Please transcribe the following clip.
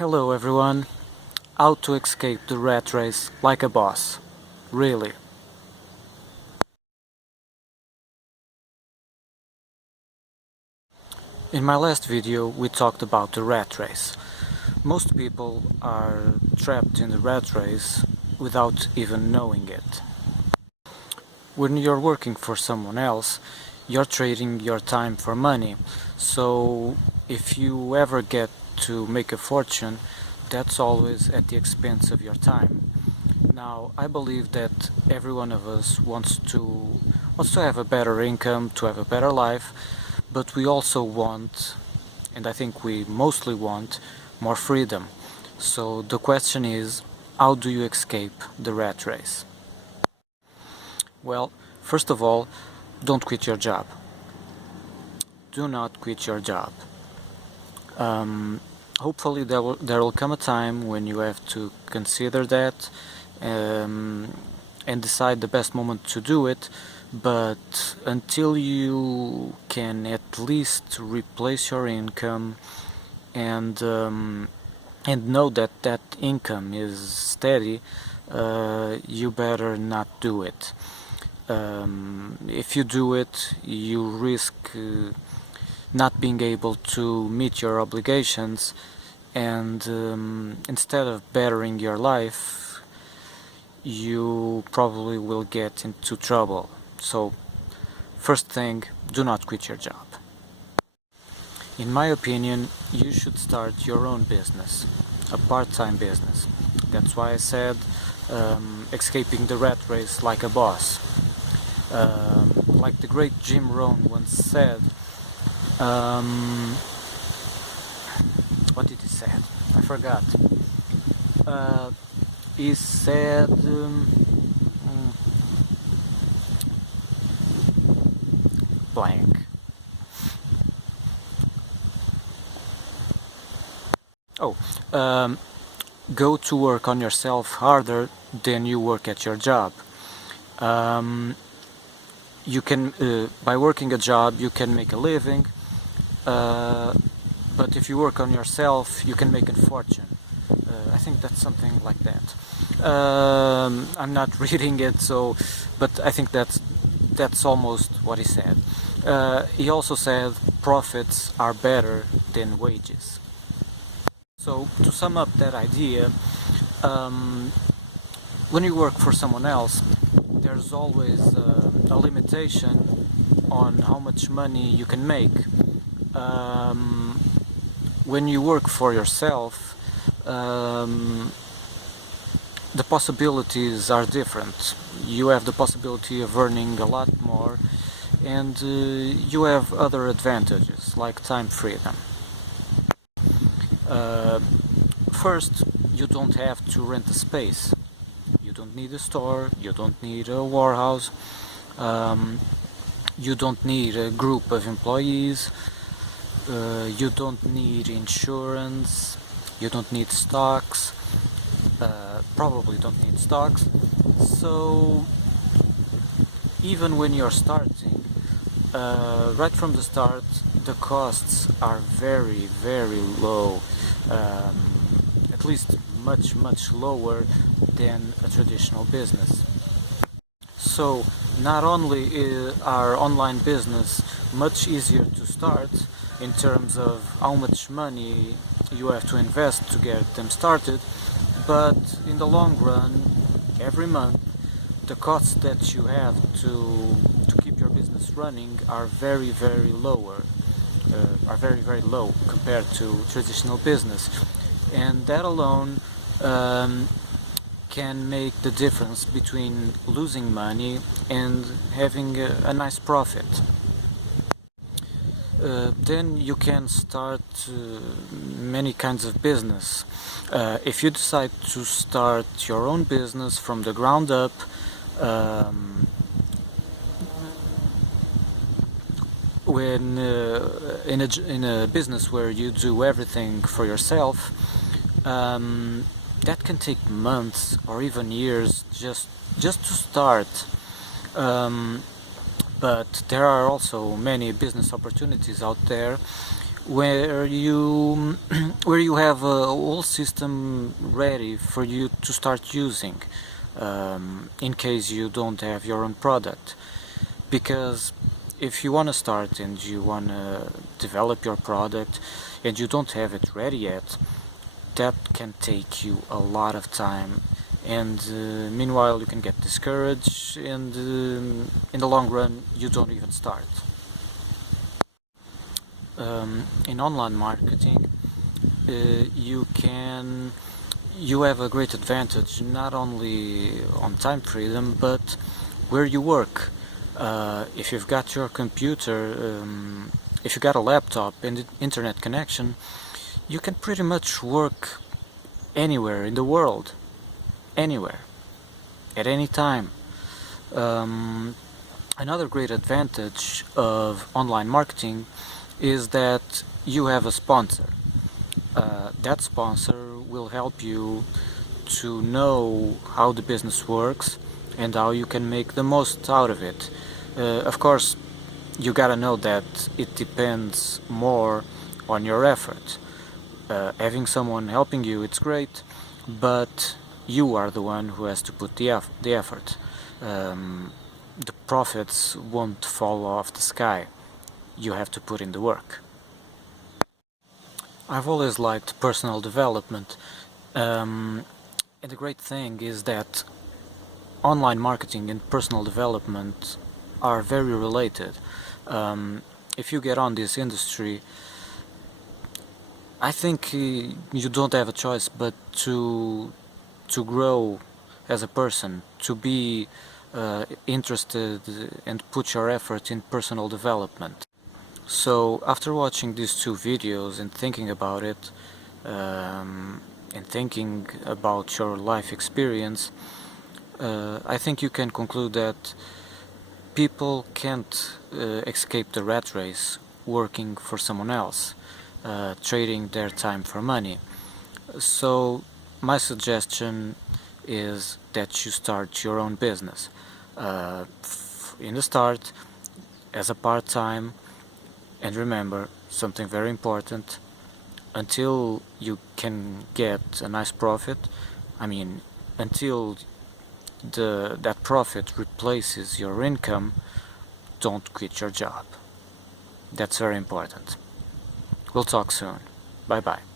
Hello everyone. How to escape the rat race like a boss. Really. In my last video we talked about the rat race. Most people are trapped in the rat race without even knowing it. When you're working for someone else, you're trading your time for money. So if you ever get to make a fortune, that's always at the expense of your time. Now, I believe that every one of us wants to have a better income, to have a better life, but we also want, and I think we mostly want, more freedom. So the question is, how do you escape the rat race? Well, first of all, don't quit your job. Do not quit your job. Hopefully there will come a time when you have to consider that and decide the best moment to do it, but until you can at least replace your income and know that that income is steady, you better not do it. If you do it, you risk not being able to meet your obligations, and instead of bettering your life, you probably will get into trouble. So, first thing, do not quit your job. In my opinion, you should start your own business, a part-time business. That's why I said escaping the rat race like a boss. Like the great Jim Rohn once said, what did he say? I forgot. He said, blank. Oh, go to work on yourself harder than you work at your job. You can, by working a job, you can make a living, but if you work on yourself, you can make a fortune. I think that's something like that. I'm not reading it, but I think that's almost what he said. He also said profits are better than wages. So to sum up that idea, when you work for someone else, there's always a limitation on how much money you can make. When you work for yourself, the possibilities are different. You have the possibility of earning a lot more, and you have other advantages like time freedom. First, you don't have to rent a space. You don't need a store, you don't need a warehouse, you don't need a group of employees, you don't need insurance, you don't need stocks, probably don't need stocks. So even when you're starting, right from the start, the costs are very, very low, at least much lower than a traditional business. So not only is our online business much easier to start in terms of how much money you have to invest to get them started, but in the long run, every month, the costs that you have to keep your business running are very, very low compared to traditional business, and that alone can make the difference between losing money and having a nice profit. Then you can start many kinds of business. If you decide to start your own business from the ground up, when in a business where you do everything for yourself, that can take months or even years just to start. But there are also many business opportunities out there where you where you have a whole system ready for you to start using, in case you don't have your own product. Because if you want to start and you want to develop your product and you don't have it ready yet, that can take you a lot of time, and meanwhile you can get discouraged, and in the long run you don't even start. In online marketing, you have a great advantage not only on time freedom but where you work. If you've got your computer, if you got a laptop and internet connection, you can pretty much work anywhere in the world, anywhere, at any time. Another great advantage of online marketing is that you have a sponsor. That sponsor will help you to know how the business works and how you can make the most out of it. Of course, you gotta know that it depends more on your effort. Having someone helping you, it's great, but you are the one who has to put the effort. The profits won't fall off the sky. You have to put in the work. I've always liked personal development, and the great thing is that online marketing and personal development are very related. If you get on this industry, I think you don't have a choice but to grow as a person, to be interested and put your effort in personal development. So after watching these two videos and thinking about it, and thinking about your life experience, I think you can conclude that people can't escape the rat race working for someone else, trading their time for money. So my suggestion is that you start your own business. In the start, as a part-time, and remember something very important: until you can get a nice profit, I mean, until that profit replaces your income, don't quit your job. That's very important. We'll talk soon. Bye bye.